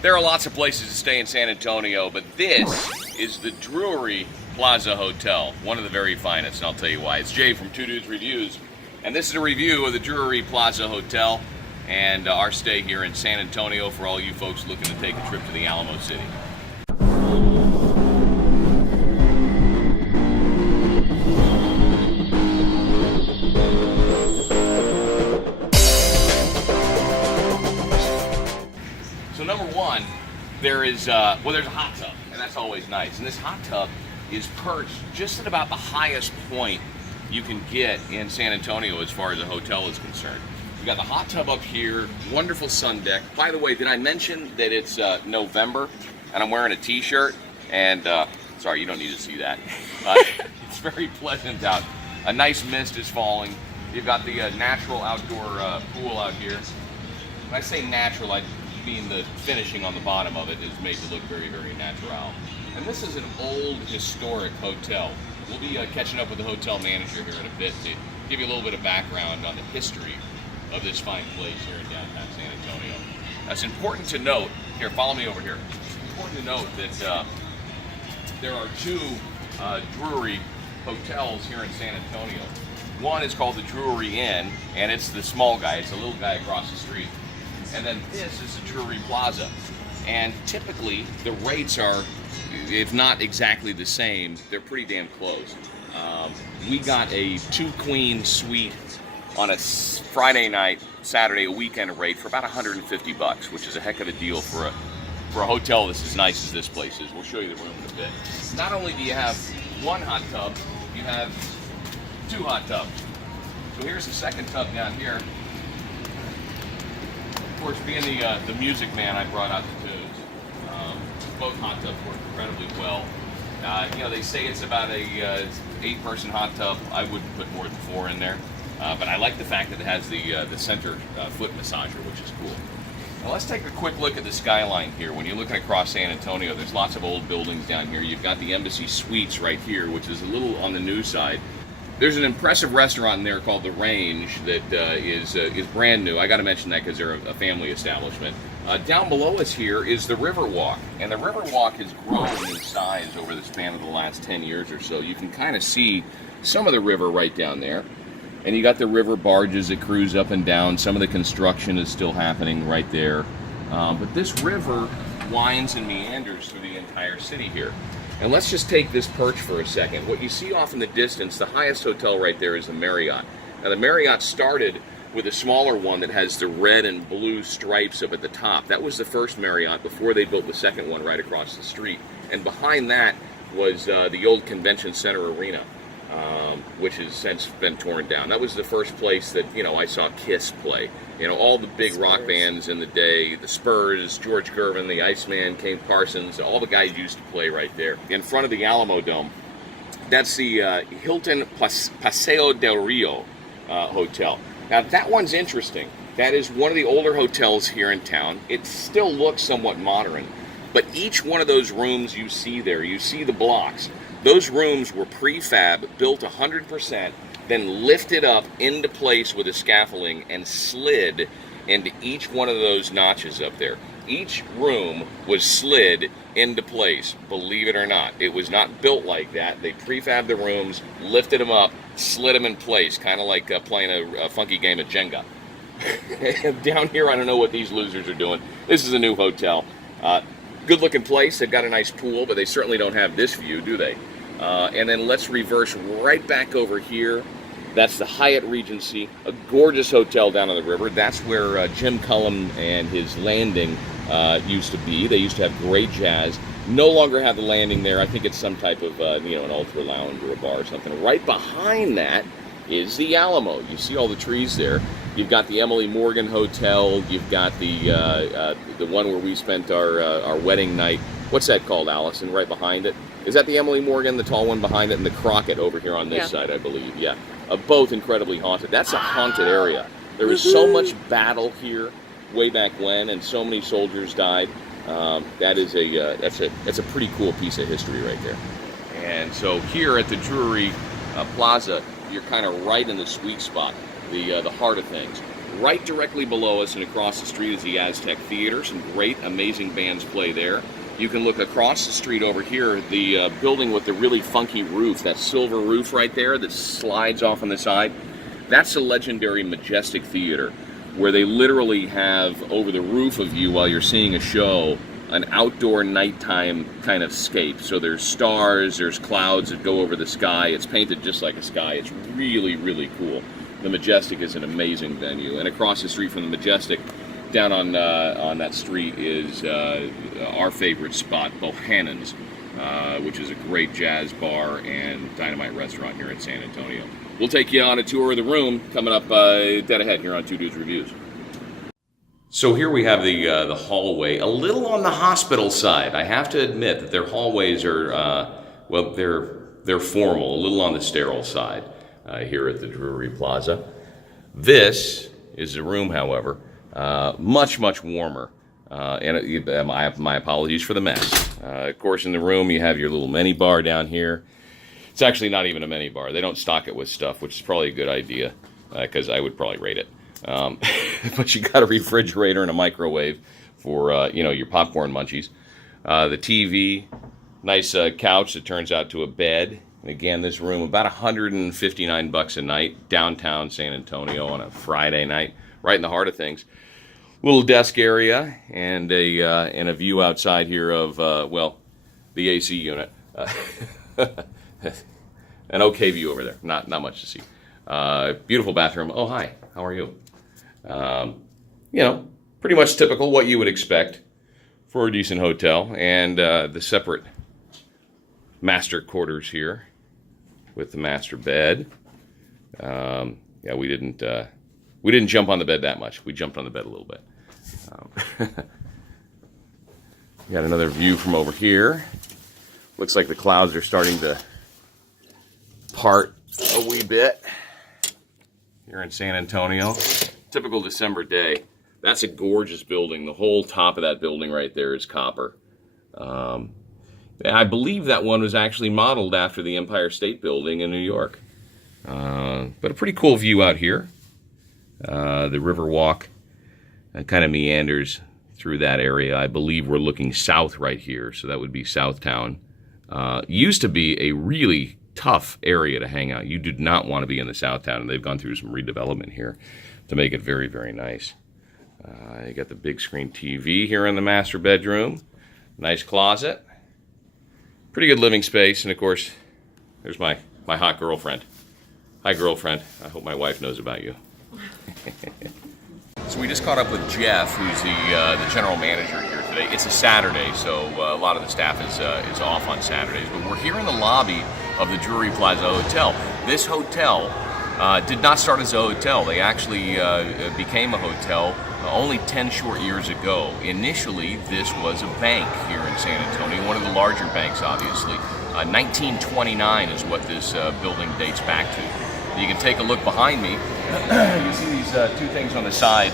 There are lots of places to stay in San Antonio, but this is the Drury Plaza Hotel, one of the very finest, and I'll tell you why. It's Jay from Two Dudes Reviews, and this is a review of the Drury Plaza Hotel and our stay here in San Antonio for all you folks looking to take a trip to the Alamo City. So number one, there's a hot tub, and that's always nice. And this hot tub is perched just at about the highest point you can get in San Antonio as far as a hotel is concerned. We got the hot tub up here, wonderful sun deck. By the way, did I mention that it's November and I'm wearing a t-shirt? And sorry, you don't need to see that. It's very pleasant out. A nice mist is falling. You've got the natural outdoor pool out here. When I say natural, I mean the finishing on the bottom of it is made to look very, very natural. And this is an old historic hotel. We'll be catching up with the hotel manager here in a bit to give you a little bit of background on the history of this fine place here in downtown San Antonio. It's important to note, here, follow me over here. It's important to note that there are two Drury hotels here in San Antonio. One is called the Drury Inn, and it's the small guy, it's the little guy across the street. And then this is the Drury Plaza. And typically, the rates are, if not exactly the same, they're pretty damn close. We got a 2-queen suite on a Friday night, Saturday, a weekend rate for about $150, which is a heck of a deal for a hotel that's as nice as this place is. We'll show you the room in a bit. Not only do you have one hot tub, you have two hot tubs. So here's the second tub down here. Of course, being the music man, I brought out the tunes. Both hot tubs work incredibly well. You know, they say it's about a 8-person hot tub. I wouldn't put more than 4 in there. But I like the fact that it has the center foot massager, which is cool. Now let's take a quick look at the skyline here. When you're looking across San Antonio, there's lots of old buildings down here. You've got the Embassy Suites right here, which is a little on the new side. There's an impressive restaurant in there called The Range that is brand new. I got to mention that because they're a family establishment. Down below us here is the Riverwalk, and the Riverwalk has grown in size over the span of the last 10 years or so. You can kind of see some of the river right down there, and you got the river barges that cruise up and down. Some of the construction is still happening right there, but this river winds and meanders through the entire city here. And let's just take this perch for a second. What you see off in the distance, the highest hotel right there is the Marriott. Now the Marriott started with a smaller one that has the red and blue stripes up at the top. That was the first Marriott before they built the second one right across the street. And behind that was the old Convention Center Arena, which has since been torn down. That was the first place that, you know, I saw Kiss play. You know, all the big rock bands in the day, the Spurs, George Gervin, the Iceman, Kane Parsons, all the guys used to play right there. In front of the Alamo Dome, that's the Hilton Paseo del Rio Hotel. Now, that one's interesting. That is one of the older hotels here in town. It still looks somewhat modern, but each one of those rooms you see there, you see the blocks, those rooms were prefab, built 100%, then lifted up into place with a scaffolding and slid into each one of those notches up there. Each room was slid into place, believe it or not. It was not built like that. They prefabbed the rooms, lifted them up, slid them in place, kind of like playing a funky game of Jenga. Down here, I don't know what these losers are doing. This is a new hotel. Good looking place. They've got a nice pool, but they certainly don't have this view, do they? And then let's reverse right back over here. That's the Hyatt Regency, a gorgeous hotel down on the river. That's where Jim Cullum and his landing used to be. They used to have great jazz. No longer have the landing there. I think it's some type of, an ultra lounge or a bar or something. Right behind that is the Alamo. You see all the trees there. You've got the Emily Morgan Hotel. You've got the one where we spent our wedding night. What's that called, Allison? Right behind it. Is that the Emily Morgan, the tall one behind it, and the Crockett over here on this side, I believe? Yeah. Both incredibly haunted. That's a haunted area. There was so much battle here way back when, and so many soldiers died. That's a pretty cool piece of history right there. And so here at the Drury Plaza, you're kind of right in the sweet spot, the heart of things. Right directly below us and across the street is the Aztec Theater. Some great, amazing bands play there. You can look across the street over here, the building with the really funky roof, that silver roof right there that slides off on the side. That's the legendary Majestic Theater, where they literally have over the roof of you while you're seeing a show, an outdoor nighttime kind of scape. So there's stars, there's clouds that go over the sky. It's painted just like a sky. It's really, really cool. The Majestic is an amazing venue. And across the street from the Majestic, down on that street is our favorite spot, Bohannon's, which is a great jazz bar and dynamite restaurant here in San Antonio. We'll take you on a tour of the room coming up dead ahead here on Two Dudes Reviews. So here we have the hallway, a little on the hospital side. I have to admit that their hallways are, well, they're formal, a little on the sterile side here at the Drury Plaza. This is the room, however, much, much warmer. And my apologies for the mess. Of course, in the room you have your little mini bar down here. It's actually not even a mini bar. They don't stock it with stuff, which is probably a good idea, because I would probably rate it. But you got a refrigerator and a microwave for your popcorn munchies. The TV, nice couch that turns out to a bed. And again, this room about $159 a night, downtown San Antonio on a Friday night, right in the heart of things. Little desk area and a view outside here of the AC unit. An okay view over there. Not much to see. Beautiful bathroom. Oh, hi. How are you? Pretty much typical what you would expect for a decent hotel. And the separate master quarters here with the master bed. We didn't jump on the bed that much. We jumped on the bed a little bit. Got another view from over here. Looks like the clouds are starting to part a wee bit here in San Antonio. Typical December day. That's a gorgeous building. The whole top of that building right there is copper. I believe that one was actually modeled after the Empire State Building in New York. But a pretty cool view out here. The Riverwalk kind of meanders through that area. I believe we're looking south right here, so that would be Southtown. Used to be a really tough area to hang out. You do not want to be in the Southtown, and they've gone through some redevelopment here to make it very, very nice. You got the big screen TV here in the master bedroom. Nice closet. Pretty good living space, and of course, there's my hot girlfriend. Hi, girlfriend. I hope my wife knows about you. So we just caught up with Jeff, who's the general manager here today. It's a Saturday, so a lot of the staff is off on Saturdays. But we're here in the lobby of the Drury Plaza Hotel. This hotel did not start as a hotel. They actually became a hotel only 10 short years ago. Initially, this was a bank here in San Antonio, one of the larger banks, obviously. 1929 is what this building dates back to. You can take a look behind me. You see these two things on the side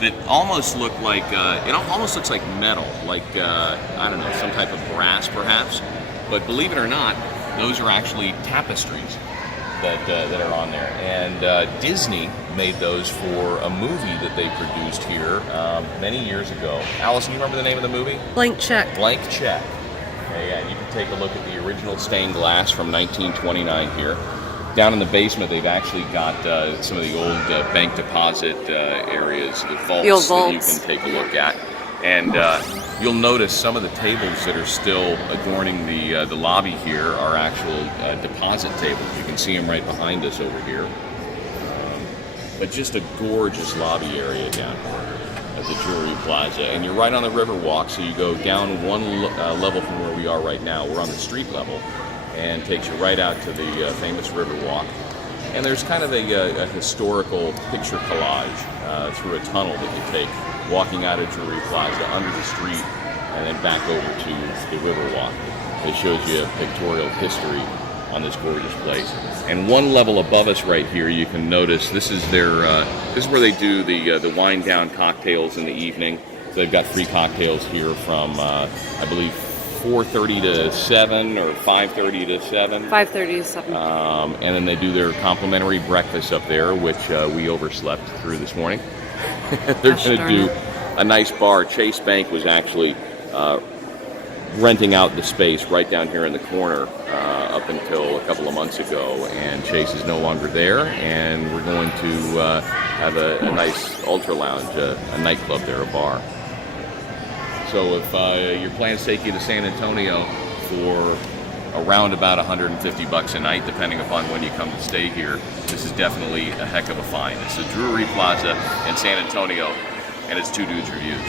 that almost look like, it almost looks like metal, like, I don't know, some type of brass perhaps. But believe it or not, those are actually tapestries that are on there. And Disney made those for a movie that they produced here many years ago. Allison, you remember the name of the movie? Blank Check. Blank Check. Okay, and you can take a look at the original stained glass from 1929 here. Down in the basement, they've actually got some of the old bank deposit areas, the vaults that you can take a look at. And you'll notice some of the tables that are still adorning the lobby here are actual deposit tables. You can see them right behind us over here. But just a gorgeous lobby area down here at the Drury Plaza. And you're right on the Riverwalk, so you go down one level from where we are right now. We're on the street level. And takes you right out to the famous Riverwalk. And there's kind of a historical picture collage through a tunnel that you take, walking out of Drury Plaza, under the street, and then back over to the Riverwalk. It shows you a pictorial history on this gorgeous place. And one level above us right here, you can notice this is their this is where they do the wind down cocktails in the evening. So they've got free cocktails here from I believe 4:30 to 7 or 5:30 to 7. 5:30 to 7. And then they do their complimentary breakfast up there, which we overslept through this morning. They're going to do a nice bar. Chase Bank was actually renting out the space right down here in the corner up until a couple of months ago, and Chase is no longer there, and we're going to have a nice ultra lounge, a nightclub there, a bar. So if your plans take you to San Antonio for around about $150 a night, depending upon when you come to stay here, this is definitely a heck of a find. It's the Drury Plaza in San Antonio, and it's Two Dudes Reviews.